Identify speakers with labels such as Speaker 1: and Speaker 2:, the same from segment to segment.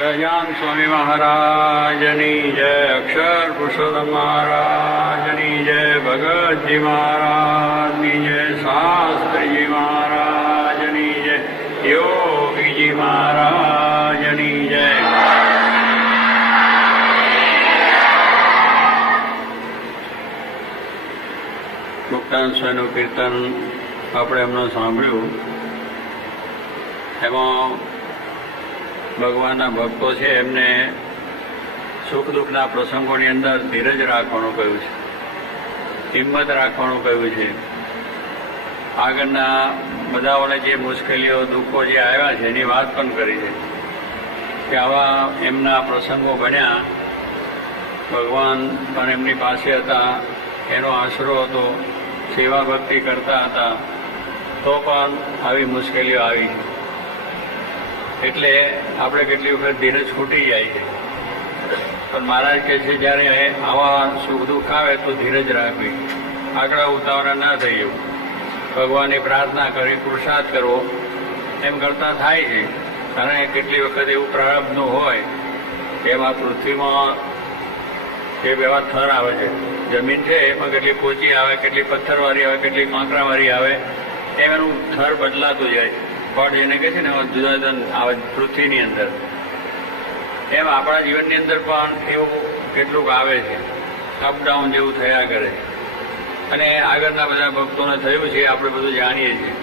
Speaker 1: ગજાન સ્વામી મહારાજની જય અક્ષર પુરુષોત્તમ મહારાજની જય ભગતજી મહારાજની જય શાસ્ત્રીજી મહારાજની જય યોગીજી મહારાજની જય મુક્તાંશનું કીર્તન આપણે એમનું સાંભળ્યું. એમાં ભગવાનના ભક્તો છે, એમને સુખ દુઃખના પ્રસંગોની અંદર ધીરજ રાખવાનું કહ્યું છે. હિંમત રાખવાનું કહ્યું છે. આગળના બધાઓને જે મુશ્કેલીઓ, દુઃખો જે આવ્યા છે, એની વાત પણ કરી છે કે આવા એમના પ્રસંગો બન્યા, ભગવાન પણ એમની પાસે હતા, એનો આશરો હતો, સેવા ભક્તિ કરતા હતા, તો પણ આવી મુશ્કેલીઓ આવી છે. એટલે આપણે કેટલી વખત ધીરજ ખૂટી જાય છે. પણ મહારાજ કહે છે, જ્યારે આવા સુખ દુઃખ આવે તો ધીરજ રાખવી. આગળ ઉતાવળા ના થઈ જવું ભગવાનની પ્રાર્થના કરી પુરુષાર્થ કરવો એમ કરતા થાય છે. કારણ કે કેટલી વખત એવું પ્રારંભનું હોય એમાં પૃથ્વીમાં જે એવા થર આવે છે. જમીન છે, એમાં કેટલી પોચી આવે, કેટલી પથ્થરવાળી આવે, કેટલી કાંકરાવાળી આવે એમ એનું થર બદલાતું જાય પડ જેને કહે છે ને જુદા જુદા પૃથ્વીની અંદર. એમ આપણા જીવનની અંદર પણ એવું કેટલુંક આવે છે. અપડાઉન જેવું થયા કરે અને આગળના બધા ભક્તોને થયું છે, આપણે બધું જાણીએ છીએ.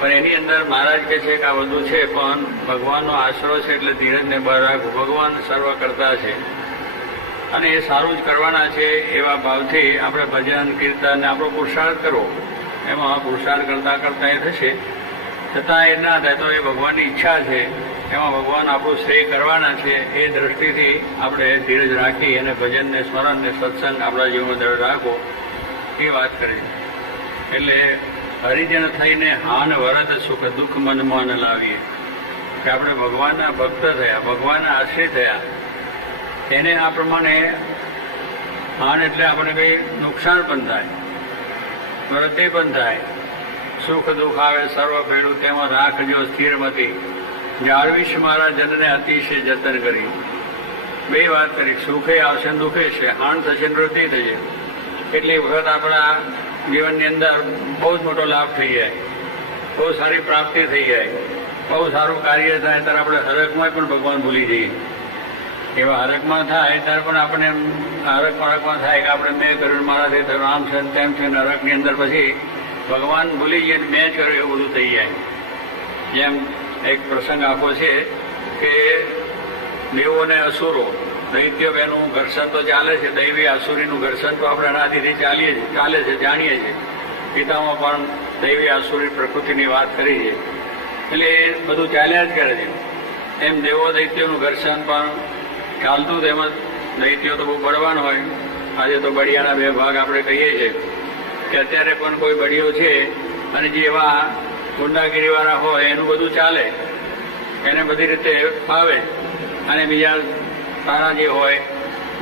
Speaker 1: પણ એની અંદર મહારાજ કહે છે કે આ બધું છે, પણ ભગવાનનો આશરો છે એટલે ધીરજને બહાર રાખવું. ભગવાન સર્વ કરતા છે. અને એ સારું જ કરવાના છે એવા ભાવથી આપણે ભજન, કીર્તન આપણો પુરુષાર્થ કરવો. એમાં પુરુષાર્થ કરતા કરતા એ થશે. છતાં એ ના થાય તો એ ભગવાનની ઈચ્છા છે. એમાં ભગવાન આપણું શ્રેય કરવાના છે. એ દ્રષ્ટિથી આપણે ધીરજ રાખી અને ભજનને સ્મરણ ને સત્સંગ આપણા જીવનમાં દળ રાખો. એ વાત કરી. એટલે હરિજન થઈને હાન વરદ સુખ દુઃખ મન મન લાવીએ. કે આપણે ભગવાનના ભક્ત થયા, ભગવાનના આશ્રય થયા. એને આ પ્રમાણે હાન એટલે આપણે કંઈ નુકસાન પણ થાય. વૃદ્ધિ પણ થાય. સુખ દુઃખ આવે, સર્વ ભેળું તેમાં રાખજો સ્થિરમતી. જાળવીશ મારા જનને અતિશય જતન કરી. બે વાત કરી, સુખે આવશે દુઃખે છે, હાણ થશે વૃદ્ધિ થશે. કેટલીક વખત આપણા જીવનની અંદર બહુ જ મોટો લાભ થઈ જાય. બહુ સારી પ્રાપ્તિ થઈ જાય. બહુ સારું કાર્ય થાય, ત્યારે આપણે હરકમાં પણ ભગવાન ભૂલી જઈએ. એવા હરકમાં થાય, ત્યારે પણ આપણે હરક હરકમાં થાય કે આપણે મેં કર્યું મારાથી થયું, આમ છે તેમ છે અને હરકની અંદર પછી ભગવાન ભૂલી જઈએ મેં જ કર્યું એવું બધું થઈ જાય. જેમ એક પ્રસંગ આખો છે કે દેવો અને અસુરો, દૈત્ય બેનું ઘર્ષણ તો ચાલે છે, દૈવી આસુરીનું ઘર્ષણ તો આપણે અનાદિથી ચાલીએ ચાલે છે, જાણીએ છીએ. ગીતામાં પણ દૈવી આસુરી પ્રકૃતિની વાત કરી છે. એટલે એ બધું ચાલ્યા જ કરે છે. એમ દેવો દૈત્યોનું ઘર્ષણ પણ ચાલતું તેમજ દૈત્યો તો બહુ બળવાન હોય. આજે તો બળિયાના બે ભાગ આપણે કહીએ છીએ. કે અત્યારે પણ કોઈ બળીઓ છે અને જે એવા ગુંડાગીરીવાળા હોય, એનું બધું ચાલે. એને બધી રીતે ફાવે. અને બીજા સારા જે હોય,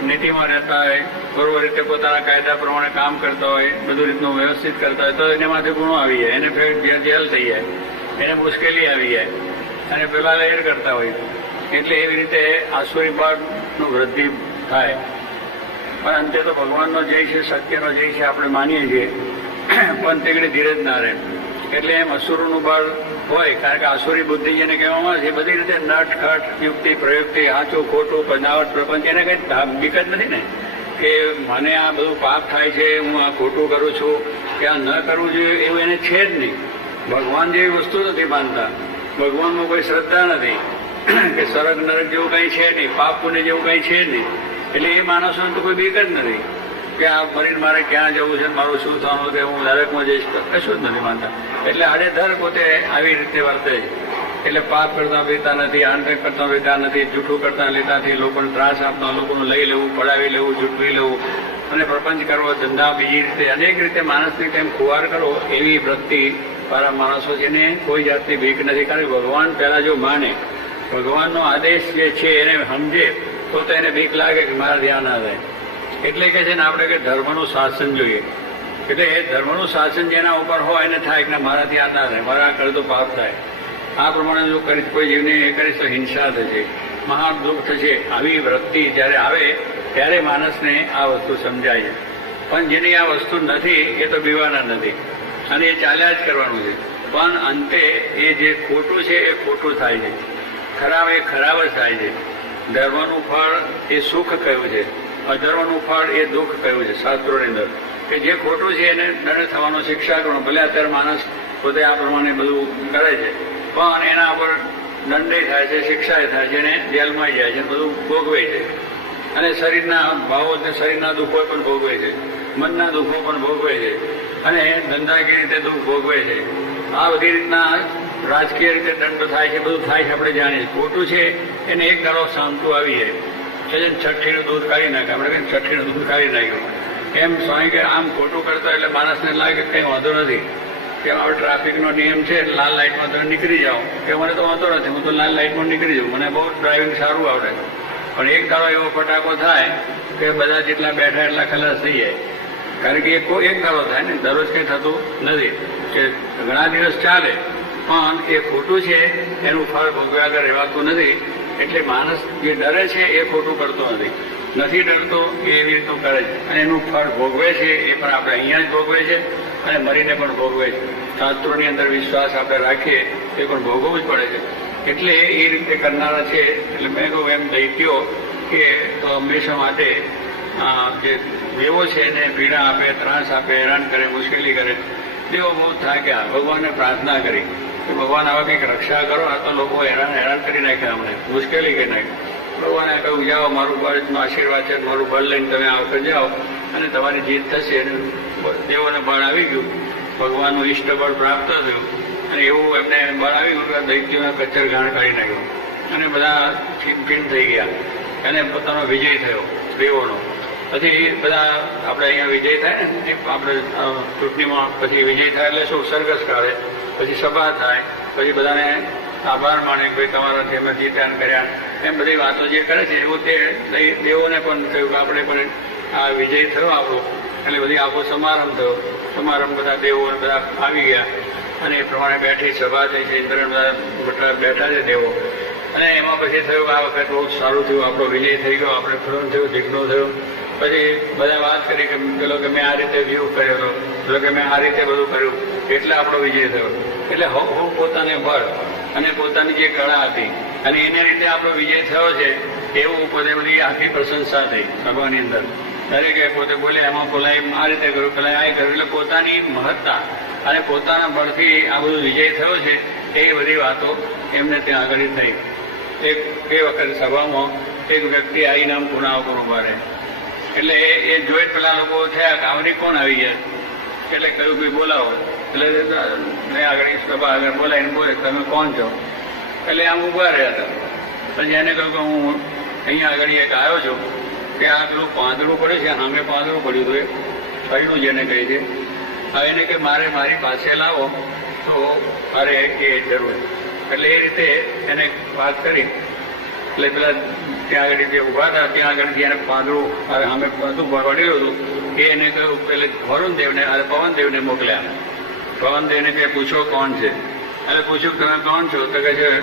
Speaker 1: નીતિમાં રહેતા હોય, બરોબર રીતે પોતાના કાયદા પ્રમાણે કામ કરતા હોય, બધું રીતનું વ્યવસ્થિત કરતા હોય, તો એનામાંથી ગુણો આવી જાય. એને ફેર જેલ થઈ જાય. એને મુશ્કેલી આવી જાય. અને પેલા લહેર કરતા હોય. એટલે એવી રીતે આસુરી પાકનું વૃદ્ધિ થાય. પણ અંતે તો ભગવાનનો જય છે, સત્યનો જય છે આપણે માનીએ છીએ. પણ તેગડી ધીરજ ના રહે. એટલે એમ અસુરોનું બળ હોય, કારણ કે આસુરી બુદ્ધિ જેને કહેવામાં આવે છે બધી રીતે નટખટ યુક્તિ, પ્રયુક્તિ સાચું ખોટું, બનાવટ, પ્રપંચ, એને કંઈ જ નથી ને? કે મને આ બધું પાપ થાય છે, હું આ ખોટું કરું છું, કે આ ન કરવું જોઈએ, એવું એને છે જ નહીં. ભગવાન જેવી વસ્તુ નથી માનતા. ભગવાનમાં કોઈ શ્રદ્ધા નથી. કે સ્વર્ગ, નરક જેવું કંઈ છે નહીં, પાપ પુણ્ય જેવું કંઈ છે નહીં. એટલે એ માણસોને તો કોઈ બીક જ નથી કે આ મરીને મારે ક્યાં જવું છે મારું શું થવાનું કે હું નરકમાં જઈશ કશું જ નથી માનતા. એટલે આડેધર પોતે આવી રીતે વર્તે એટલે પાપ કરતા પીતા નથી, આંતરિક કરતા પીતા નથી, જૂઠું કરતા લેતાથી લોકોને ત્રાસ આપતા, લોકોને લઈ લેવું, પડાવી લેવું, જૂઠવી લેવું. અને પ્રપંચ કરવો, ધંધા બીજી રીતે, અનેક રીતે માણસની તેમ ખુવાર કરો, એવી વૃત્તિ વાળા માણસો છે ને કોઈ જાતની ભીખ નથી. કારણ ભગવાન પહેલાં જો માને, ભગવાનનો આદેશ જે છે એને સમજે. તો એને બીક લાગે કે મારા ધ્યાન ના થાય એટલે કે છે ને આપણે કે ધર્મનું શાસન જોઈએ. એટલે એ ધર્મનું શાસન જેના ઉપર હોય એને થાય કે મારા ધ્યાન ના થાય. મારા કરતો કરે પાપ થાય. આ પ્રમાણે જો કરી કોઈ જીવને એ કરીશ તો હિંસા થશે. મહાન દુઃખ થશે. આવી વૃત્તિ જ્યારે આવે, ત્યારે માણસને આ વસ્તુ સમજાય છે. પણ જેની આ વસ્તુ નથી, એ તો બીવાના નથી. અને એ ચાલ્યા જ કરવાનું છે. પણ અંતે એ જે ખોટું છે, એ ખોટું થાય છે. ખરાબ એ ખરાબ જ થાય છે. ધર્મનું ફળ એ સુખ કહ્યું છે? અધર્મનું ફળ એ દુઃખ કહ્યું છે? શાસ્ત્રોની અંદર. કે જે ખોટું છે એને દંડ થવાનો શિક્ષા કરવાનો ભલે અત્યારે માણસ પોતે આ પ્રમાણે બધું કરે છે. પણ એના પર દંડે થાય છે, શિક્ષાએ થાય છે અને જેલમાં જાય છે બધું ભોગવે છે. અને શરીરના ભાવો શરીરના દુઃખો પણ ભોગવે છે. મનના દુઃખો પણ ભોગવે છે. અને ધંધાકીય રીતે દુઃખ ભોગવે છે. આ બધી રીતના રાજકીય રીતે દંડ થાય છે, બધું થાય છે, આપણે જાણીએ. ખોટું છે, એને એક દાડો શાંતુ આવી જાય. કે છઠ્ઠીનું દૂધ કાઢી નાખે. આપણે કહીએ છઠ્ઠીનું દૂધ કાઢી નાખ્યું. એમ સ્વામી કે આમ ખોટું કરતા એટલે માણસને લાગે કંઈ વાંધો નથી. કે હવે ટ્રાફિકનો નિયમ છે, લાલ લાઇટમાં તમે નીકળી જાઓ. કે મને તો વાંધો નથી, હું તો લાલ લાઇટમાં નીકળી જાઉં. મને બહુ ડ્રાઇવિંગ સારું આવડે. પણ એક દાડો એવો ફટાકો થાય કે બધા જેટલા બેઠા એટલા ખલાસ થઈ જાય. કારણ કે એક દાડો થાય ને, દરરોજ કંઈ થતું નથી. કે ઘણા દિવસ ચાલે. પણ એ ખોટું છે, એનું ફળ ભોગવ્યા રહેવાતું નથી. એટલે માણસ જે ડરે છે, એ ખોટું કરતો નથી. નથી ડરતો એવી રીતનું કરે છે. અને એનું ફળ ભોગવે છે, એ પણ આપણે અહીંયા જ ભોગવે છે અને મરીને પણ ભોગવે છે. શાસ્ત્રોની અંદર વિશ્વાસ આપણે રાખીએ, એ પણ ભોગવવું જ પડે છે. એટલે એ રીતે કરનારા છે. એટલે મેં કહું એમ દૈત્યો કે હંમેશા માટે જે દેવો છે એને પીડા આપે, ત્રાસ આપે, હેરાન કરે, મુશ્કેલી કરે. દેવો બહુ થાક્યા, ભગવાનને પ્રાર્થના કરી. કે ભગવાન આવા કંઈક રક્ષા કરો, આ તો લોકો હેરાન હેરાન કરી નાખ્યા અમને. મુશ્કેલી કરી નાખે. ભગવાને કહ્યું, જાઓ, મારું બળ આશીર્વાદ છે, મારું બળ લઈને તમે આ વખત જાઓ અને તમારી જીત થશે. દેવોને બળ આવી ગયું. ભગવાનનું ઈષ્ટ બળ પ્રાપ્ત થયું. અને એવું એમને બળ આવી ગયું કે દૈત્યોને કચ્છર ઘાણ કાઢી નાખ્યું. અને બધા છીનપીન થઈ ગયા. અને પોતાનો વિજય થયો, દેવોનો. પછી બધા આપણે અહીંયા વિજય થાય ને, આપણે ચૂંટણીમાં પછી વિજય થાય એટલે શું? સરઘસ કાઢે. પછી સભા થાય, પછી બધાને આભાર માને ભાઈ તમારાથી અમે જીતાન કર્યા. એમ બધી વાતો જે કરે છે, એવું તે દેવોને પણ થયું કે આપણે પણ આ વિજય થયો આપણો. એટલે બધી આખો સમારંભ થયો. સમારંભ બધા દેવો બધા આવી ગયા. અને એ પ્રમાણે બેઠી સભા થઈ છે બધા બેઠા છે દેવો. અને એમાં પછી થયું આ વખત બહુ સારું થયું. આપણો વિજય થઈ ગયો, આપણે ફલન થયું જીગ્નો થયો. પછી બધા વાત કરી કે પેલો કે મેં આ રીતે વ્યૂ કર્યો પેલો કે મેં આ રીતે બધું કર્યું. એટલે આપણો વિજય થયો. એટલે હું હું પોતાને બળ અને પોતાની જે કળા હતી અને એને રીતે આપણો વિજય થયો છે, એવું પોતે બધી આખી પ્રશંસા થઈ સભાની અંદર. દરેકે પોતે બોલે એમાં પેલા આ રીતે કર્યું પેલા આ કર્યું. એટલે પોતાની મહત્તા અને પોતાના બળથી આ બધું વિજય થયો છે, એ બધી વાતો એમને ત્યાં આગળ થઈ. એક એ વખત સભામાં એક વ્યક્તિ આઈ નામ પુનાવ ઊભા રહે. એટલે એ જોઈ પેલા લોકો થયા કે આવરી કોણ આવી ગયા? એટલે કહ્યું કે બોલાવો. એટલે મેં આગળ સભા આગળ બોલાવીને બોલે, તમે કોણ છો? એટલે આમ ઊભા રહ્યા હતા. પછી એને કહ્યું કે હું અહીંયા આગળ એક આવ્યો છું કે આ પેલું પાંદડું પડ્યું છે, સામે પાંદડું પડ્યું હતું એ. ફરીનું જેને કહે છે. હવે એને કે મારે મારી પાસે લાવો તો મારે એ જરૂર એટલે એ રીતે એને વાત કરી. એટલે પેલા ત્યાં આગળ જે ઊભા હતા, ત્યાં આગળ એને પાંદડું હવે અમે બધું વળેલું હતું, એ એને કહ્યું, પેલે વરુણદેવને અને પવનદેવને મોકલ્યા. પવનદેવને કે, પૂછો કોણ છે? એટલે પૂછ્યું તમે કોણ છો? તો કહે છે,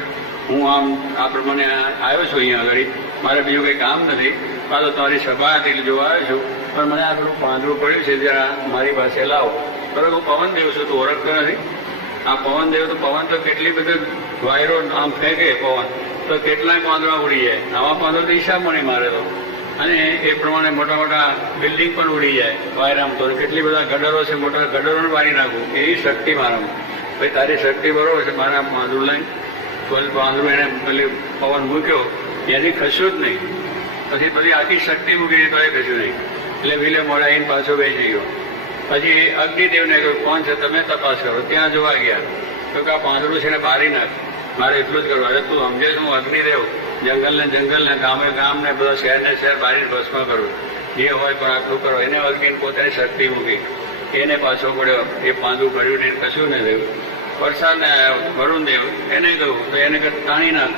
Speaker 1: હું આમ, આ પ્રમાણે આવ્યો છું અહીંયા આગળ. મારે બીજું કંઈ કામ નથી. આ તો તમારી સભા હતી જોવા આવ્યો છું. પણ મને આ પેલું પાંદડું પડ્યું છે, જરા મારી પાસે લાવો. બરાબર હું પવનદેવ છું, તું ઓળખતો નથી. આ પવનદેવ તો પવન તો કેટલી બધી વાયરો આમ ફેંકે, પવન. તો કેટલાય પાંદડા ઉડી જાય. આવા પાંદડો તો હિસાબમાં મારે તો. અને એ પ્રમાણે મોટા મોટા બિલ્ડિંગ પણ ઉડી જાય, વાયરામ તો. કેટલી બધા ગડરો છે, મોટા ગડરોને મારી નાખું. એવી શક્તિ મારામાં. ભાઈ, તારી શક્તિ બરોબર છે. મારા પાંદડું લઈને પાંદડું એને પેલી પવન મૂક્યો. એની ખસ્યું જ નહીં. પછી બધી આખી શક્તિ મૂકી તો એ ખસ્યું નહીં. એટલે વિલે મોડા એને પાછો બેસી ગયો. પછી અગ્નિદેવને કહ્યું, કોણ છે? તમે તપાસ કરો. ત્યાં જોવા ગયા. તો કે આ પાંદડું છે ને બારી નાખ. મારે એટલું જ કરવું. અરે તું સમજે છે, હું અગ્નિદેવ જંગલ ને ગામે ગામ ને બધા શહેરને શહેર બારી ભસ્મ કરું. જે હોય પણ આટલું કરો. એને અગ્નિ પોતાની શક્તિ મૂકી. એને પાછો પડ્યો. એ પાંદું ભર્યું ને કશું ન વરસાદ વરસાદને વરુણ દેવ, એને કહ્યું, તો એને તાણી નાખ.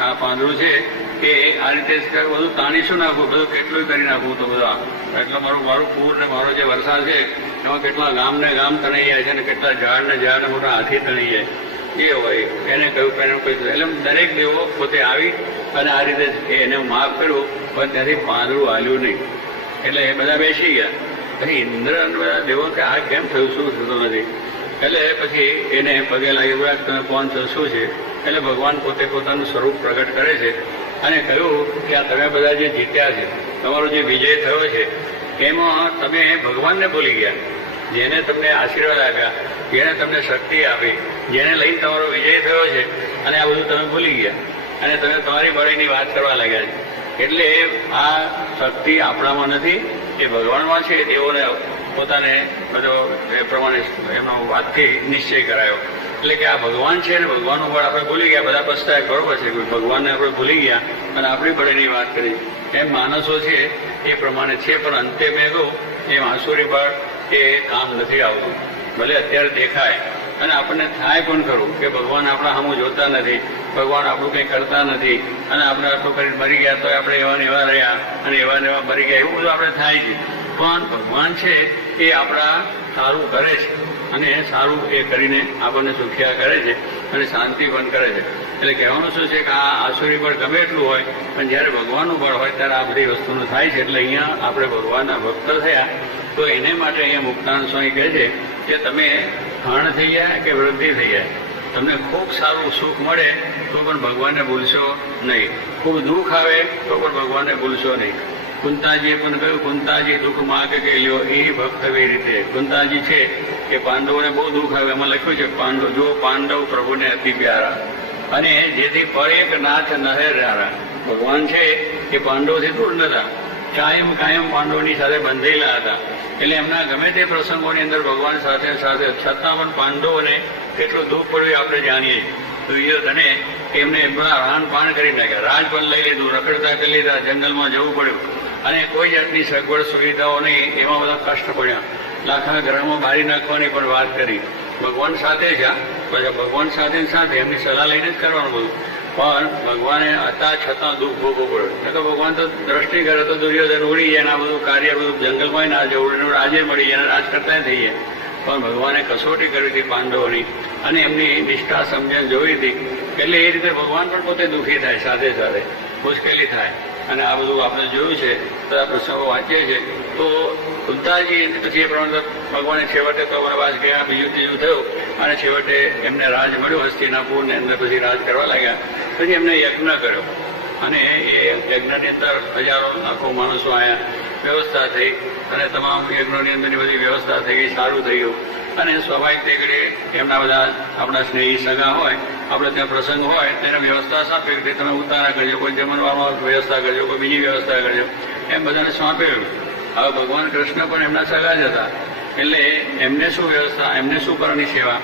Speaker 1: આ પાંદડું છે કે આ રીતે બધું તાણી શું નાખું બધું કેટલું કરી નાખવું તો બધા એટલે મારું મારું પૂર ને મારો જે વરસાદ છે, એમાં કેટલા ગામ ને ગામ તણાઈ જાય છે ને કેટલા ઝાડ ને ઝાડ ને મોટા હાથી તણાઈ જાય. જે હોય, એને કહ્યું એને કોઈ એટલે દરેક દેવો પોતે આવી અને આ રીતે એને માફ કર્યું પણ ત્યાંથી પાંદડું હાલ્યું નહીં. એટલે એ બધા બેસી ગયા. પછી ઇન્દ્ર અને બધા દેવો કે આ કેમ થયું? શું થતું નથી? એટલે પછી એને પગે લાગી ગયા, તમે કોણ છો? શું છે? એટલે ભગવાન પોતે પોતાનું સ્વરૂપ પ્રગટ કરે છે અને કહ્યું કે આ તમે બધા જે જીત્યા છે, તમારો જે વિજય થયો છે, એમાં તમે ભગવાનને ભૂલી ગયા. જેને તમને આશીર્વાદ આપ્યા, જેને તમને શક્તિ આપી જેને લઈને તમારો વિજય થયો છે, અને આ બધું તમે ભૂલી ગયા. અને તમે તમારી બળીની વાત કરવા લાગ્યા છે. એટલે આ શક્તિ આપણામાં નથી, એ ભગવાનમાં છે, તેઓને પોતાને બધો એ પ્રમાણે એમનો વાતથી નિશ્ચય કરાયો. એટલે કે આ ભગવાન છે ને ભગવાનનું બળ આપણે ભૂલી ગયા, બધા પસ્તાય બરોબર છે ભગવાનને આપણે ભૂલી ગયા, અને આપણી બળીની વાત કરી. એમ માણસો છે, એ પ્રમાણે છે, પણ અંતે મેં એ વાંસુરી બળ એ કામ નથી આવતું. ભલે અત્યારે દેખાય અને આપણને થાય પણ ખરું કે ભગવાન આપણા સામું જોતા નથી, ભગવાન આપણું કંઈ કરતા નથી, અને આપણે આટલું કરીને મરી ગયા તો આપણે એવા ને એવા રહ્યા, અને એવા ને એવા મરી ગયા, એવું બધું આપણે થાય છે. પણ ભગવાન છે એ આપણા સારું કરે છે, અને સારું એ કરીને આપણને સુખિયા કરે છે, અને શાંતિ પણ કરે છે. એટલે કહેવાનું શું છે કે આ આસુરી બળ ગમે એટલું હોય, પણ જ્યારે ભગવાનનું બળ હોય ત્યારે આ બધી વસ્તુનું થાય છે, એટલે અહીંયા આપણે ભગવાનના ભક્ત થયા, તો એને માટે અહીંયા મુક્તાન સ્વામી કહે છે કે તમે ખાણ થઈ જાય કે વૃદ્ધિ થઈ જાય? તમને ખૂબ સારું સુખ મળે તો પણ ભગવાનને ભૂલશો નહીં. ખૂબ દુઃખ આવે તો પણ ભગવાનને ભૂલશો નહીં. કુંતાજીએ પણ કહ્યું, કુંતાજી, દુઃખ માગ કે લ્યો. એ ભક્ત એવી રીતે. કુંતાજી છે કે પાંડવોને બહુ દુઃખ આવે. એમાં લખ્યું છે, પાંડવ, જો પાંડવ પ્રભુને અતિ પ્યારા અને જેથી પર એક નાથ નહેર ભગવાન છે એ પાંડવોથી દૂર નતા કાયમ કાયમ પાંડવોની સાથે બંધેલા હતા. એટલે એમના ગમે તે પ્રસંગોની અંદર ભગવાન સાથે સાથે છતાં પણ પાંડવોને કેટલું દુઃખ પડ્યું આપણે જાણીએ દુર્યોધને એમને એમના રાન પાન કરી નાખ્યા. રાજ પણ લઈ લીધું, રખડતા કરી લીધા, જંગલમાં જવું પડ્યું. અને કોઈ જાતની સગવડ સુવિધાઓ નહીં, એમાં બધા કષ્ટ પડ્યા. લાખા ગ્રહમાં બારી નાખવાની પણ વાત કરી. ભગવાન સાથે જ ભગવાન સાથે સાથે એમની સલાહ લઈને જ કરવાનું બધું. પણ ભગવાને હતા છતાં દુઃખ ભોગવવું પડ્યું. નહીં તો ભગવાન તો દ્રષ્ટિ કરે તો દુર્યોધન ઉડી જાય આ બધું કાર્ય બધું જંગલમાં ના જવું રાજે મળી જાય રાજ કરતા થઈ જાય. પણ ભગવાને કસોટી કરી હતી પાંડવોની અને એમની નિષ્ઠા સમજણ જોઈ હતી. એટલે એ રીતે ભગવાન પણ પોતે દુઃખી થાય, સાથે સાથે મુશ્કેલી થાય. અને આ બધું આપણે જોયું છે બધા પ્રસંગો વાંચીએ છીએ. તો કુંતાજી પછી એ પ્રમાણે ભગવાને છેવટે તો વનવાસ ગયા, બીજું ત્રીજું થયું. અને છેવટે એમને રાજ મળ્યું હસ્તિનાપુર ને અંદર પછી રાજ કરવા લાગ્યા. પછી એમને યજ્ઞ કર્યો. અને એ યજ્ઞની અંદર હજારો, લાખો માણસો આવ્યા વ્યવસ્થા થઈ અને તમામ યજ્ઞોની અંદરની બધી વ્યવસ્થા થઈ ગઈ સારું થઈ ગયું અને સ્વાભાવિક તેકડે એમના બધા આપણા સ્નેહી સગા હોય, આપણે ત્યાં પ્રસંગ હોય, તેને વ્યવસ્થા સાંપી કે તમે ઉતારા કરજો, કોઈ જમણવામાં વ્યવસ્થા કરજો, કોઈ બીજી વ્યવસ્થા કરજો. એમ બધાને સોંપેલું હવે ભગવાન કૃષ્ણ પણ એમના સગા જ હતા. એટલે એમને શું વ્યવસ્થા, એમને શું કરવાની સેવા?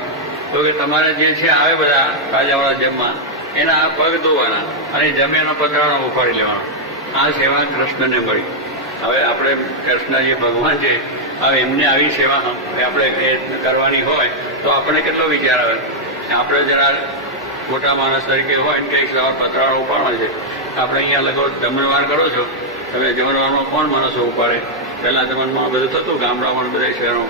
Speaker 1: તો કે તમારે જે છે, આવે બધા રાજાવાળા જમવા એના આ પગ ધોવાના અને જમીનનો પતરાનો ઉપાડી લેવાનો. આ સેવા કૃષ્ણને મળી. હવે આપણે કૃષ્ણ જે ભગવાન છે. હવે એમને આવી સેવા આપણે કરવાની હોય તો આપણે કેટલો વિચાર આવે? આપણે જરા મોટા માણસ તરીકે હોય ને કંઈક સવાર પતરાળો ઉપાડવાનો છે. આપણે અહીંયા લગો જમણવાર કરો છો તમે જમણવારમાં કોણ માણસો ઉપાડે? પહેલાં જમણમાં બધું થતું, ગામડામાં બધા શહેરો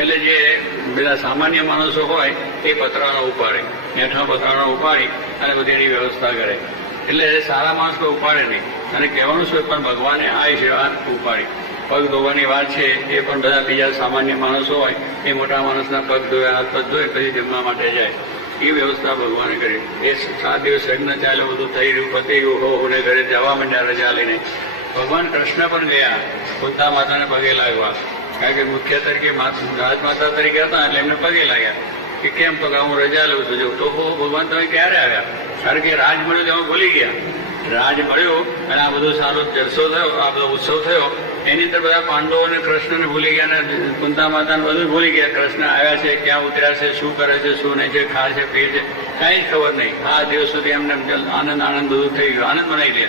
Speaker 1: એટલે જે બધા સામાન્ય માણસો હોય, એ પતરાળો ઉપાડે. હેઠા પતરાળો ઉપાડી અને બધી એની વ્યવસ્થા કરે. એટલે સારા માણસ કોઈ ઉપાડે નહીં. અને કહેવાનું શું પણ ભગવાને આ સેવા ઉપાડી. પગ ધોવાની વાત છે, એ પણ બધા બીજા સામાન્ય માણસો હોય, એ મોટા માણસના પગ ધોયા હાથ પગ ધોય પછી જમવા માટે જાય. એ વ્યવસ્થા ભગવાને કરી. એ સાત દિવસ યજ્ઞ ચાલે, બધું થઈ રહ્યું, પતી ગયું, હો ઘરે જવા માંડ્યા, રજા લઈને. ભગવાન કૃષ્ણ પણ ગયા કુંતા માતાને પગે લાગવા. કારણ કે મુખ્ય તરીકે માત- રાજમાતા તરીકે હતા, એટલે એમને પગે લાગ્યા. કે કેમ તો હું રજા લઉં છું. જો તો હો ભગવાન તમે ક્યારે આવ્યા? કારણ કે રાજ મળ્યો તો અમે ભૂલી ગયા. રાજ મળ્યો અને આ બધો સારો જલસો થયો, આ બધો ઉત્સવ થયો. એની અંદર બધા પાંડવો અને કૃષ્ણને ભૂલી ગયા અને કુંતા માતાને બધું ભૂલી ગયા. કૃષ્ણ આવ્યા છે, ક્યાં ઉતર્યા છે, શું કરે છે, શું નહીં છે ખા છે, પીએ છે, કાંઈ ખબર નહીં. આ દિવસ સુધી એમને આનંદ આનંદ બધું થઈ ગયું. આનંદ મનાઈ લે.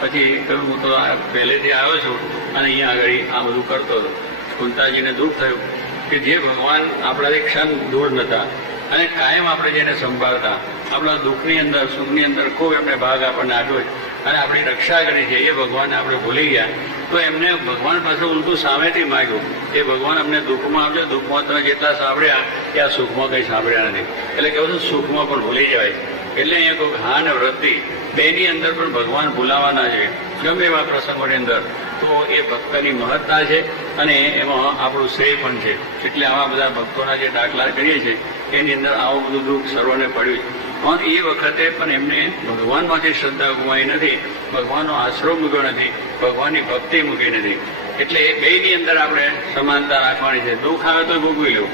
Speaker 1: પછી કહ્યું, હું તો પહેલેથી આવ્યો છું અને અહીંયા આગળ આ બધું કરતો હતો. કુંતાજીને દુઃખ થયું. કે જે ભગવાન આપણાથી ક્ષણ દૂર નતા અને કાયમ આપણે જેને સંભાળતા, આપણા દુઃખની અંદર, સુખની અંદર ખૂબ એમને ભાગ આપણને આપ્યો અને આપણી રક્ષા કરી છે, એ ભગવાન આપણે ભૂલી ગયા. તો એમને ભગવાન પાસે ઉલટું સામેથી માગ્યું. એ ભગવાન અમને દુઃખમાં આપજો દુઃખમાં તમે જેટલા સાંભળ્યા, એ આ સુખમાં કંઈ સાંભળ્યા નથી. એટલે કેવું સુખમાં પણ ભૂલી જવાય. એટલે અહીંયા કોઈ હા ને વૃત્તિ, બેની અંદર પણ ભગવાન ભૂલાવાના છે. ગમે એવા પ્રસંગોની અંદર. તો એ ભક્તની મહત્તા છે અને એમાં આપણું શ્રેય પણ છે. એટલે આવા બધા ભક્તોના જે દાખલા કરીએ છીએ, એની અંદર આવું બધું દુઃખ સર્વને પડ્યું પણ એ વખતે પણ એમને ભગવાનમાંથી શ્રદ્ધા ગુમાવી નથી, ભગવાનનો આશરો મૂક્યો નથી, ભગવાનની ભક્તિ મૂકી નથી. એટલે બેની અંદર આપણે સમાનતા રાખવાની છે. દુઃખ આવે તો ભોગવી લેવું.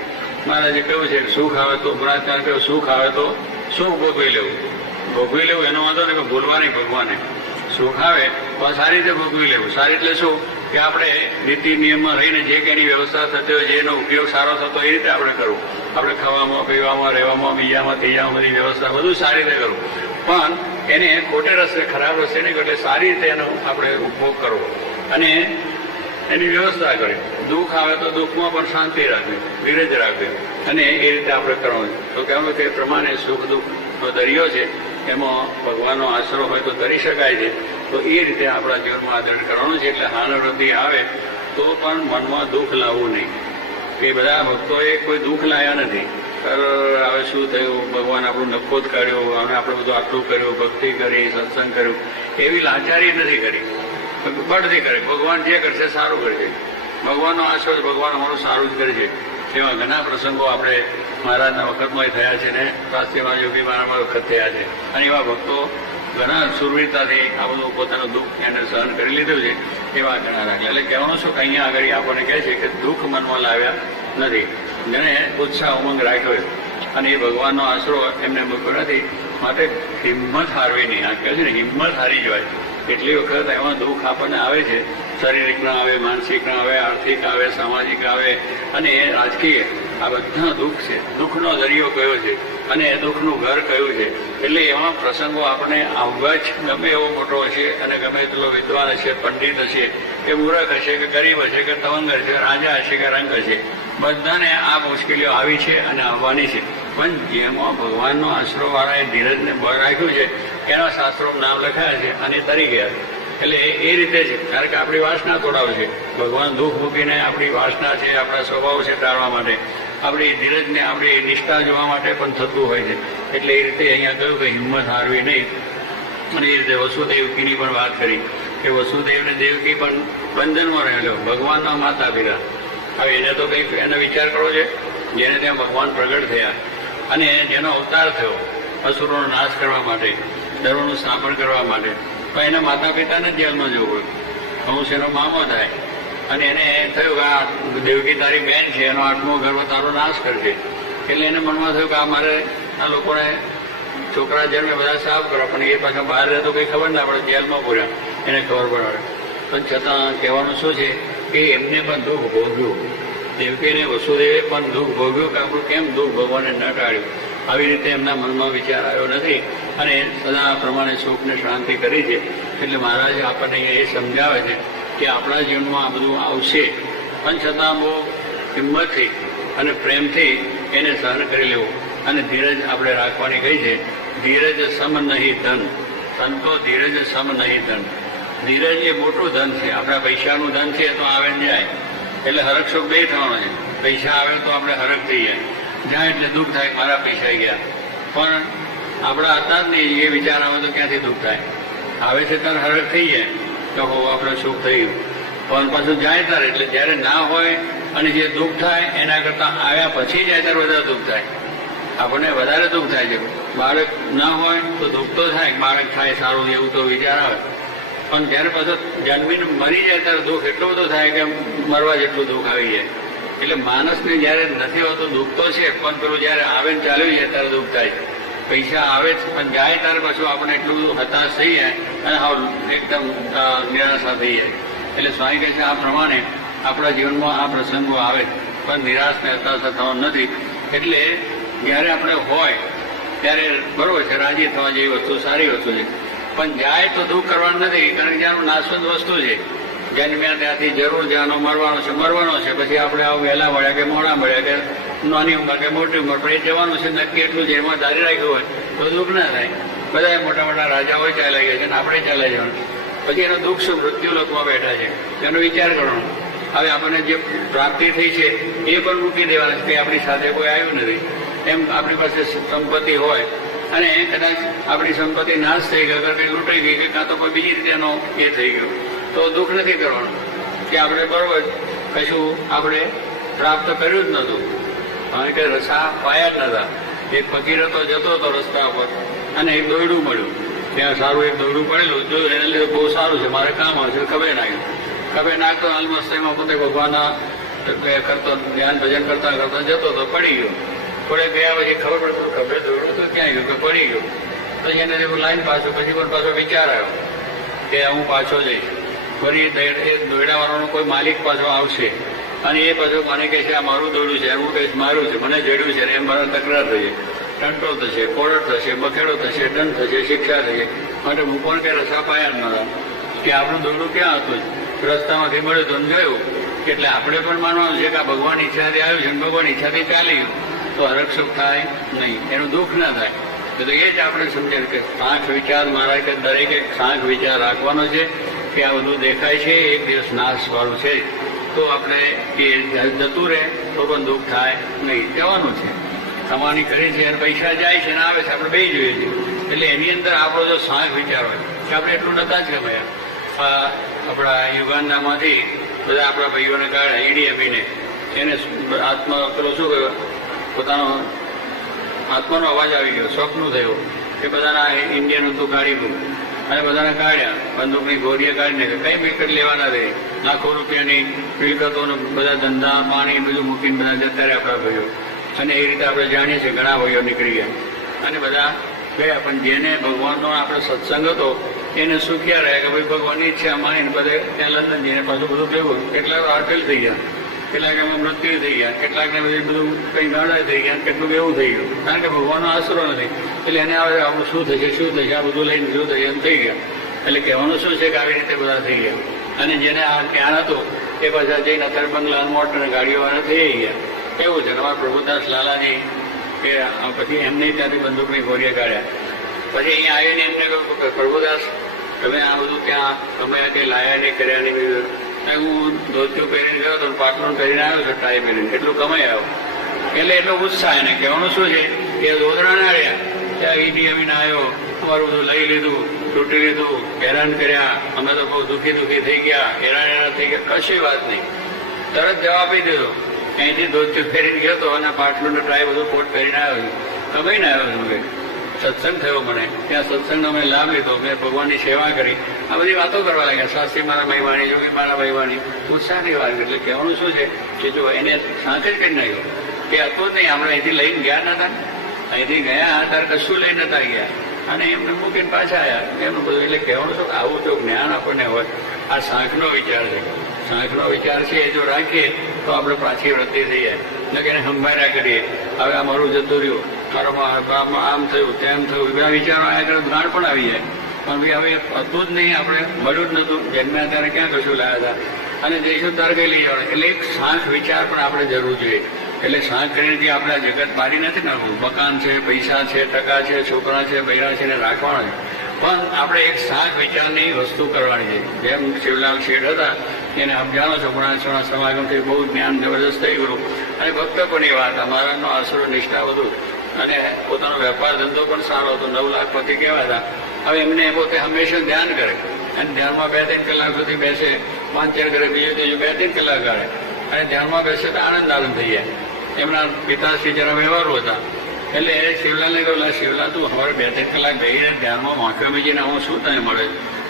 Speaker 1: મહારાજે કહ્યું છે, સુખ આવે તો બળાત્કાર કહ્યું સુખ આવે તો સુખ ભોગવી લેવું? ભોગવી લેવું એનો વાંધો નહીં ભૂલવાની ભૂલવા ભગવાને. સુખ આવે સારી રીતે ભોગવી લેવું. સારી એટલે શું? કે આપણે નીતિ નિયમમાં રહીને જે કંઈ વ્યવસ્થા થતી હોય જેનો ઉપયોગ સારો થતો એ રીતે આપણે કરવું. આપણે ખાવામાં, પીવામાં, રહેવામાં, બીજામાં, ત્રીજામાં બધી વ્યવસ્થા બધું સારી રીતે કરવું. પણ એને ખોટે રસ્તે, ખરાબ રસ્તે નહીં એટલે સારી રીતે એનો આપણે ઉપભોગ કરવો. અને એની વ્યવસ્થા કરવી. દુઃખ આવે તો દુઃખમાં પણ શાંતિ રાખવી, ધીરજ રાખવી. અને એ રીતે આપણે કરવાનું. તો કેમ તે પ્રમાણે સુખ દુઃખનો દરિયો છે, એમાં ભગવાનનો આશરો હોય તો કરી શકાય છે. તો એ રીતે આપણા જીવનમાં આદરણ કરવાનું છે. એટલે હાનવૃત્તિ આવે તો પણ મનમાં દુઃખ લાવવું નહીં. એ બધા ભક્તોએ કોઈ દુઃખ લાવ્યા નથી. હવે શું થયું? ભગવાન આપણું નફો જ કાઢ્યો, અને આપણે બધું આટલું કર્યું, ભક્તિ કરી, સત્સંગ કર્યું. એવી લાચારી નથી કરી. બળથી કરે. ભગવાન જે કરશે સારું કરશે. ભગવાનનો આશરો ભગવાન અમારું સારું જ કરશે. એવા ઘણા પ્રસંગો આપણે મહારાજના વખતમાં થયા છે ને. શાસ્ત્રીમાં યોગી મહારાજમાં વખત થયા છે. અને એવા ભક્તો ઘણા સુરવીરતાથી આ બધું પોતાનું દુઃખ એને સહન કરી લીધું છે, એવા ઘણા રાખેલા. એટલે કહેવાનું શું કે અહીંયા આગળ આપણને કહે છે કે દુઃખ મનમાં લાવ્યા નથી. જેને ઉત્સાહ ઉમંગ રાખ્યો અને એ ભગવાનનો આશરો એમને મૂક્યો નથી. માટે હિંમત હારવી નહીં. આ કહે છે ને, હિંમત હારી જવાય. એટલી વખત એમાં દુઃખ આપણને આવે છે. શારીરિકના આવે માનસિકના આવે, આર્થિક આવે, સામાજિક આવે, અને એ રાજકીય, આ બધા દુઃખ છે. દુઃખનો દરિયો કયો છે? અને એ દુઃખનું ઘર કયું છે? એટલે એવા પ્રસંગો આપણે આવવા જ ગમે એવો મોટો હશે, અને ગમે એટલો વિદ્વાન હશે, પંડિત હશે, કે મૂરખ હશે, કે ગરીબ હશે, કે તવંગ હશે રાજા હશે, કે રંગ હશે, બધાને આ મુશ્કેલીઓ આવી છે અને આવવાની છે. પણ જેમાં ભગવાનનો આશરો વાળાએ ધીરજને બળ રાખ્યું છે, એના શાસ્ત્રોમાં નામ લખાયા છે, અને તરી ગયા છે એટલે એ રીતે છે કારણ કે આપણી વાસના તોડાવશે ભગવાન દુઃખ મૂકીને આપણી વાસના છે, આપણા સ્વભાવ છે ટાળવા માટે. આપણી ધીરજને, આપણી નિષ્ઠા જોવા માટે પણ થતું હોય છે. એટલે એ રીતે અહીંયા કહ્યું કે હિંમત હારવી નહીં. અને એ રીતે વસુદેવકીની પણ વાત કરી કે વસુદેવને દેવકી પણ બંધનમાં રહેલો. ભગવાનના માતા પિતા હવે એને તો કંઈક એનો વિચાર કરવો છે. જેને ત્યાં ભગવાન પ્રગટ થયા. અને જેનો અવતાર થયો અસુરોનો નાશ કરવા માટે, દરોનું સ્થાપન કરવા માટે. તો એના માતા પિતાને જેલમાં જવું પડ્યું હું એનો મામો થાય. અને એને થયું કે આ દેવકી તારી બેન છે, એનો આઠમો ગર્વ તારો નાશ કરશે. એટલે એને મનમાં થયું કે આ મારે આ લોકોને છોકરા જન્મે બધા સાફ કરવા પણ એ પાછા બહાર રહે તો કંઈ ખબર ના પડે, જેલમાં પૂર્યા. એને ખબર પડે પણ છતાં કહેવાનું શું છે કે એમને પણ દુઃખ ભોગ્યું. દેવકીને વસુદેવે પણ દુઃખ ભોગ્યું કે આપણું કેમ દુઃખ ભગવાને ન ટાળ્યું? આવી રીતે એમના મનમાં વિચાર આવ્યો નથી. અને સદા પ્રમાણે સુખને શાંતિ કરી છે. એટલે મહારાજ આપણને એ સમજાવે છે કે આપણા જીવનમાં આ બધું આવશે. પણ છતાં બહુ હિંમતથી અને પ્રેમથી એને સહન કરી લેવું. અને ધીરજ આપણે રાખવાની કહી છે? ધીરજ સમ નહીં ધન. સંતો ધીરજ સમ નહીં ધન. ધીરજ એ મોટું ધન છે. આપણા પૈસાનું ધન છે તો આવે ને જાય. એટલે હરખ સુખ બે થવાનો છે. પૈસા આવે તો આપણે હરખ થઈ જાય. જાય એટલે દુઃખ થાય મારા પૈસા ગયા. પણ આપણા હતા જ નહીં એ વિચાર આવે તો ક્યાંથી દુઃખ થાય? આવે છે ત્યારે હરખ થઈ જાય તો હો, આપણે સુખ થયું. પણ પાછું જાય ત્યારે, એટલે જ્યારે ના હોય અને જે દુઃખ થાય, એના કરતાં આવ્યા પછી જાય ત્યારે વધારે દુઃખ થાય. આપણને વધારે દુઃખ થાય છે. બાળક ના હોય તો દુઃખ તો થાય, બાળક થાય સારું એવું તો વિચાર આવે. પણ જ્યારે પાછો જન્મીને મરી જાય ત્યારે દુઃખ એટલો બધો થાય કે મરવા જેટલું દુઃખ આવી જાય. એટલે માણસને જ્યારે નથી હોતું, દુઃખ તો છે, પણ પેલું જ્યારે આવે ને ચાલ્યું જાય ત્યારે દુઃખ થાય છે. પૈસા આવે છે. પણ જાય ત્યારે પાછું આપણે એટલું હતાશ થઈ જાય અને હાવ એકદમ નિરાશા થઈ જાય. એટલે સ્વામી કહે છે આ પ્રમાણે આપણા જીવનમાં આ પ્રસંગો આવે છે, પણ નિરાશ ને હતાશા થવાનું નથી. એટલે જ્યારે આપણે હોય ત્યારે બરોબર છે રાજી થવા જેવી વસ્તુ સારી વસ્તુ છે. પણ જાય તો દુઃખ કરવાનું નથી કારણ કે જ્યાંનું નાશવંત વસ્તુ છે. જન્મ્યા ત્યાંથી જરૂર જાનો મરવાનો છે મરવાનો છે. પછી આપણે આવું વહેલા મળ્યા કે મોડા મળ્યા કે નાની ઉંમર કે મોટી ઉંમર. પણ એ જવાનું છે નક્કી એટલું જ એમાં ધારી રાખ્યું હોય તો દુઃખ ના થાય. બધા મોટા મોટા રાજાઓ ચાલ્યા ગયા છે અને આપણે ચાલ્યા જવાનું. પછી એનો દુઃખ શું? મૃત્યુ લોકમાં બેઠા છે. એનો વિચાર કરવાનો. હવે આપણને જે પ્રાપ્તિ થઈ છે એ પણ મૂકી દેવાના છે કે આપણી સાથે કોઈ આવ્યું નથી. એમ આપણી પાસે સંપત્તિ હોય અને કદાચ આપણી સંપત્તિ નાશ થઈ ગઈ, અગર કંઈ લૂંટાઈ ગઈ કે કાં તો કોઈ બીજી રીતે એનો એ થઈ ગયો. તો દુઃખ નથી કરવાનું. કે આપણે બરોબર કશું આપણે પ્રાપ્ત કર્યું જ નહોતું. કારણ કે રસા પાયા જ નતા. એક ફકીર હતો, જતો હતો રસ્તા પર અને એક દોરડું મળ્યું. ત્યાં સારું એક દોરડું પડેલું. જોયું એને લીધે બહુ સારું છે, મારે કામ હશે ખબર નાખ્યું. ખબર નાખતો આલમસ્ત એમાં પોતે ભગવાનના કરતો, ધ્યાન ભજન કરતા કરતા જતો તો પડી ગયો. થોડે ગયા પછી ખબર પડતો ખબર દોડ્યું તો ક્યાં ગયું? કે પડી ગયો. પછી એને લાઈન પાછું, પછી પણ પાછો વિચાર આવ્યો કે હું પાછો જઈશ. ફરી એ દોરડાવાળાનો કોઈ માલિક પાછો આવશે. અને એ પાછો મને કહે છે, આ મારું દોડ્યું છે, હું કહીશ, મારું છે, મને જડ્યું છે એમ મારા તકરાર થશે. ટંટો થશે કોરડ થશે, બખેડો થશે, દંડ થશે, શિક્ષા થશે. માટે હું પણ કે રસા પાયા જ નતા કે આપણું દોરડું ક્યાં હતું? રસ્તામાંથી મળ્યું તો જોયું. એટલે આપણે પણ માનવાનું છે કે આ ભગવાન ઈચ્છાથી આવ્યું છે ભગવાન ઈચ્છાથી ચાલી તો તો હરકસુખ થાય નહીં. એનું દુઃખ ના થાય. તો એ જ આપણે સમજે કે સાંખ વિચાર મારા કે દરેકે સાંખ વિચાર રાખવાનો છે કે આ બધું દેખાય છે, એક દિવસ નાશ વાળું છે. તો આપણે એ જતું રહે, તો પણ દુઃખ થાય નહીં. જવાનું છે. કમાણી કરી છે અને પૈસા જાય છે અને આવે છે, આપણે બે જોઈએ છીએ એટલે એની અંદર આપણો જો સાંજ વિચાર હોય, કે આપણે એટલું નતા જ ગમાયા આપણા યુગાન્ડામાંથી બધા આપણા ભાઈઓને કાઢે ઈડી અમીને એને આત્મા પેલો શું કહ્યું પોતાનો આત્માનો અવાજ આવી ગયો, સ્વપ્ન થયું કે બધાના ઇન્ડિયન હતું, કાઢી અને બધાને કાઢ્યા. બંદૂકની ગોળીએ કાઢીને કઈ મિલકત લેવાના રહે. લાખો રૂપિયાની મિલકતોને બધા ધંધા, પાણી, બધું મૂકીને બધા જતા રહ્યા આપણા ભાઈઓ. અને એ રીતે આપણે જાણીએ છીએ ઘણા ભાઈઓ નીકળી ગયા. અને બધા ગયા, પણ જેને ભગવાનનો આપણે સત્સંગ હતો, એને સુખ્યા રહ્યા કે ભાઈ ભગવાનની ઈચ્છા માનીને બધે ત્યાં લંડન જઈને પાછું બધું ભેગું કેટલાક આર્ટેલ થઈ ગયા. કેટલાક એમાં મૃત્યુ થઈ ગયા કેટલાકને બધું બધું કંઈ ગાડા થઈ ગયા, કેટલું એવું થઈ ગયું. કારણ કે ભગવાનનો આશરો નથી. એટલે એને આવે આપણું શું થશે શું થશે? આ બધું લઈને શું થશે? એમ થઈ ગયા. એટલે કહેવાનું શું છે કે આવી રીતે બધા થઈ ગયા. અને જેને આ જ્ઞાન હતું એ પાછા જઈને અત્યારે બંગલા મોટર ગાડીઓવાળા થઈ ગયા. એવું છે. તમારા પ્રભુદાસ લાલાજી એ પછી એમને ત્યાંથી બંદૂકની ગોળીએ કાઢ્યા. પછી અહીંયા આવીને એમને કહ્યું પ્રભુદાસ, તમે આ બધું ત્યાં તમે કંઈ લાયા નહીં કર્યા નહીં બીજું હું ધોતિયું પહેરીને ગયો તો પાટલું પહેરીને આવ્યો છું, ટાઈ પહેરીને. એટલું કમાઈ આવ્યો. એટલે એટલો ઉત્સાહ એને કહેવાનું શું છે? કે દોદરા ના રહ્યા. ત્યાં ઈડી અમીને આવ્યો. અમારું બધું લઈ લીધું તૂટી લીધું, હેરાન કર્યા. અમે તો બહુ દુઃખી દુઃખી થઈ ગયા, હેરાન હેરાન થઈ ગયા. કશી વાત નહીં. તરત જવાબ આપી દીધો. અહીંથી ધોતિયું ફેરીને ગયો હતો અને પાટલું ને ટ્રાય બધું કોટ પહેરીને આવ્યો છું. કમાઈને આવ્યો છું મેં સત્સંગ થયો મને. ત્યાં સત્સંગનો અમે લાભ લીધો મેં ભગવાનની સેવા કરી. આ બધી વાતો કરવા લાગ્યા. શાસ્ત્રી મારા મહિમાની, જોગી મારા મહિમાની. ઉત્સાહની વાત એટલે કહેવાનું શું છે કે જો એને સાથે જ કરી નાખ્યો. કે હતો જ નહીં, આપણે અહીંથી લઈને ગયા નતા અહીંથી ગયા ત્યારે કશું લઈને નતા ગયા. અને એમને મૂકીને પાછા આવ્યા એમનું બધું એટલે કહેવાનું છું આવું જો જ્ઞાન આપણને હોય, આ સાંખનો વિચાર છે. સાંખનો વિચાર છે, એ જો રાખીએ, તો આપણે પાછી વૃત્તિ થઈએ નકે એને સંભાળ્યા કરીએ. હવે આ મારું જતું રહ્યું. મારો આમ થયું, તેમ થયું. બધા વિચારો આગળ જ્ઞાન પણ આવી જાય. પણ ભાઈ, હવે હતું જ નહીં, આપણે મળ્યું જ નહોતું. જન્મ્યા ત્યારે ક્યાં કશું લાવ્યા હતા? અને જઈશું તારે લઈ જવાનું. એટલે એક સાંખ વિચાર પણ આપણે જરૂર જોઈએ. એટલે સાંખ કરીને જે આપણે જગત મારી નથી નાખવું મકાન છે, પૈસા છે, ટકા છે, છોકરા છે, બૈરા છે એને રાખવાના છે. પણ આપણે એક સાંખ વિચારની વસ્તુ કરવાની છે. જેમ શિવલાલ શેઠ હતા, એને આપ જાણો છો ગુણાસોના સમાગમથી બહુ જ્ઞાન જબરદસ્ત થઈ ગયું. અને ભક્ત પણ એ વાત અમારાનો આશરો, નિષ્ઠા વધુ. અને પોતાનો વેપાર ધંધો પણ સારો હતો, નવ લાખ પતિ કેવા હતા. હવે એમને પોતે હંમેશા ધ્યાન કરે. અને ધ્યાનમાં બે ત્રણ કલાક સુધી બેસે, પાંચ ચાર કરે બીજું ત્રીજું બે ત્રણ કલાક કરે અને ધ્યાનમાં બેસે તો આનંદ આનંદ થઈ જાય. એમના પિતાશ્રી જરા વ્યવહારો હતા. એટલે એ શિવલાલને કહ્યું શિવલા, તું હવે બે ત્રણ કલાક બેસીને ધ્યાનમાં વાંખ્યો બીજીને હું શું તને મળે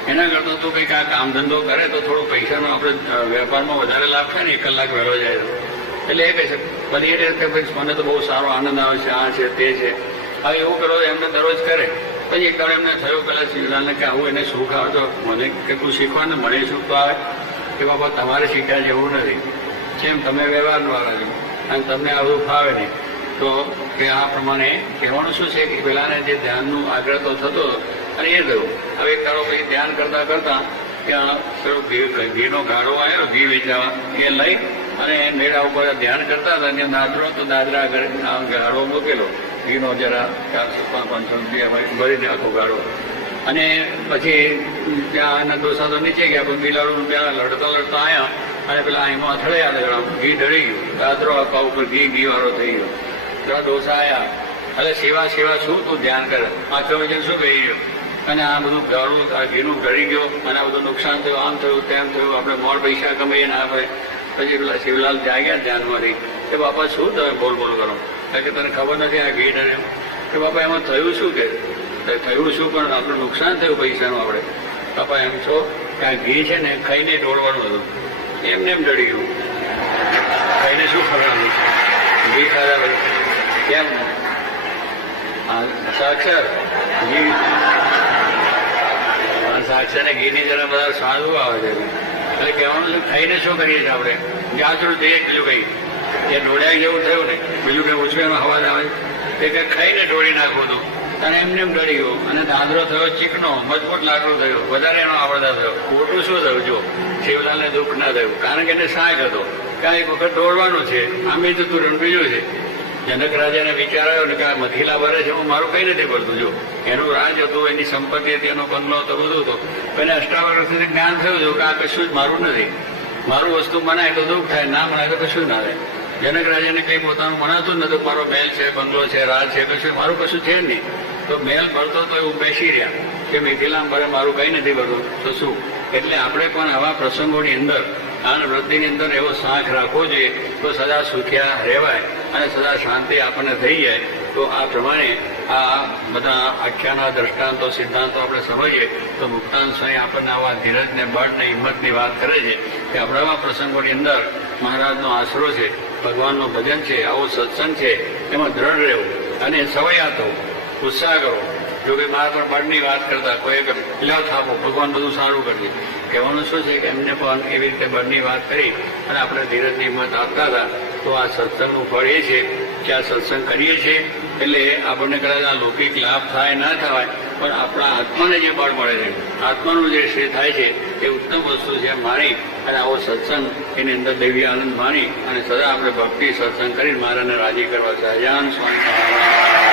Speaker 1: એના કરતાં તું કંઈક આ કામ ધંધો કરે તો થોડો પૈસાનો આપણે વેપારમાં વધારે લાભ થાય ને એક કલાક વહેલો જાય એટલે એ કહે છે, બધી એ રીતે મને તો બહુ સારો આનંદ આવે છે, આ છે, તે છે. હવે એવું કરો, એમને દરરોજ કરે. પછી એકવાર એમને થયું, પેલા શિવલાલને કે, આવું એને સુખ આવે તો મને કે તું શીખવાને મને સુખ તો આવે? કે બાબા તમારે શીખ્યા જેવું નથી. જેમ તમે વ્યવહારવાળા વાળા છો. અને તમને આવું ફાવે નહીં. તો કે આ પ્રમાણે કહેવાનું શું છે કે પેલાને જે ધ્યાનનું આગ્રહ તો થતો અને એ થયું હવે કરો પછી ધ્યાન કરતા કરતા ત્યાં ઘીનો ગાળો આવ્યો ઘી વેચાવા. એ લઈ અને મેળા ઉપર ધ્યાન કરતા હતા અને દાદરો તો દાદરા આગળ ગાળો મૂકેલો. ઘીનો જરા ચારસો પાંચસો રૂપિયા ભરીને આખો ગાળો. અને પછી ત્યાં ડોસા તો નીચે ગયા, પણ બિલાડો ત્યાં લડતા લડતા આવ્યા અને પેલા અહીંમાં અથડાયા હતા ઘી ઢળી ગયું. દાદરો આપવા ઉપર ઘી ઘી વાળો થઈ ગયો. જરા ડોસા આવ્યા એટલે સેવા સેવા શું તું ધ્યાન કરે? પાંચ વજન શું કહી ગયો અને આ બધું ગાળું, આ ઘીનું ઢળી ગયો. અને આ બધું નુકસાન થયું, આમ થયું, તેમ થયું. આપણે મોડ પૈસા કમાઈએ ના આપણે પછી પેલા શિવલાલ જાગ્યા ધ્યાનમાંથી કે બાપા, શું તમે બોલ બોલ કરો? કારણ કે તને ખબર નથી આ ઘી ડરે કે બાપા, એમાં થયું શું કે? થયું શું? પણ આપણું નુકસાન થયું પૈસાનું આપણે. બાપા, એમ છો કે આ ઘી છે ને ખાઈને ઢોળવાનું હતું. એમને એમ ડળી ગયું ખાઈને શું ખબર ઘી પછી કેમ? સાક્ષર ઘી આ સાક્ષર ને ઘીની જરા બધા સાધુ આવે છે. એટલે કહેવાનું છે, ખાઈને શું કરીએ છીએ આપણે? જ્યાં થોડું બીજું કંઈ. એ ઢોળ્યા જેવું થયું ને, બીજું કંઈ ઓછું એમાં હવા આવે. તે કંઈ ખાઈને ઢોળી નાખવું હતું અને એમને એમ ડળી ગયો અને દાદરો થયો ચીકનો મજબૂત લાકડો થયો, વધારે એનો આવડતા થયો. ખોટું શું થયું? જો, શિવલાલને દુઃખ ના થયું. કારણ કે એને સાંજ હતો. કાંઈ એક વખત દોડવાનું છે. આમે તો તું બીજું છે. જનક રાજાને વિચાર આવ્યો ને કે આ મથીલા ભરે છે, હું મારું કઈ નથી કરતું જો, એનું રાજ હતું, એની સંપત્તિ હતી, એનો બંગલો હતો, બધું હતું. એને અષ્ટાવક્રથી જ્ઞાન થયું હતું કે આ કશું જ મારું નથી. મારું વસ્તુ મનાય તો દુઃખ થાય, ના મનાય તો કશું ના થાય. જનક રાજાને કઈ પોતાનું મનાતું નતું મારો મહેલ છે, બંગલો છે, રાજ છે, કશું મારું કશું છે નહીં. તો મહેલ ભરતો તો એવું બેસી રહ્યા કે મિથિલામાં ભરે મારું કઈ નથી ભરતું તો શું? એટલે આપણે પણ આવા પ્રસંગોની અંદર દાન વૃદ્ધિની અંદર એવો સાંખ રાખવો જોઈએ. તો સદા સુખ્યા રહેવાય અને સદા શાંતિ આપણને થઈ જાય. તો આ પ્રમાણે આ બધા આખ્યાના દ્રષ્ટાંતો, સિદ્ધાંતો આપણે સમજીએ તો મુક્તાન સ્વામી આપણને આવા ધીરજને, બળને, હિંમતની વાત કરે છે કે આપણા પ્રસંગોની અંદર મહારાજનો આશરો છે ભગવાનનું ભજન છે, આવો સત્સંગ છે, એમાં દ્રઢ રહેવું અને સવયા થવું ઉત્સાહ કરો. જો કે મારા પણ બળની વાત કરતા કોઈ એક લાવ થાપો, ભગવાન બધું સારું કરજે કહેવાનું શું છે કે એમને પણ એવી રીતે બળની વાત કરી અને આપણે ધીરજની હિંમત આપતા હતા. તો આ સત્સંગનું ફળ એ છે કે આ સત્સંગ કરીએ છીએ, એટલે આપણને કદાચ આ લૌકિક લાભ થાય, ના થવાય પણ આપણા આત્માને જે બળ મળે છે, આત્માનું જે શ્રેય થાય છે એ ઉત્તમ વસ્તુ છે માણી અને આવો સત્સંગ એની અંદર દૈવી આનંદ માણી અને સદા આપણે ભક્તિ સત્સંગ કરીને મારાને રાજી કરવા સહજાન સ્વામી.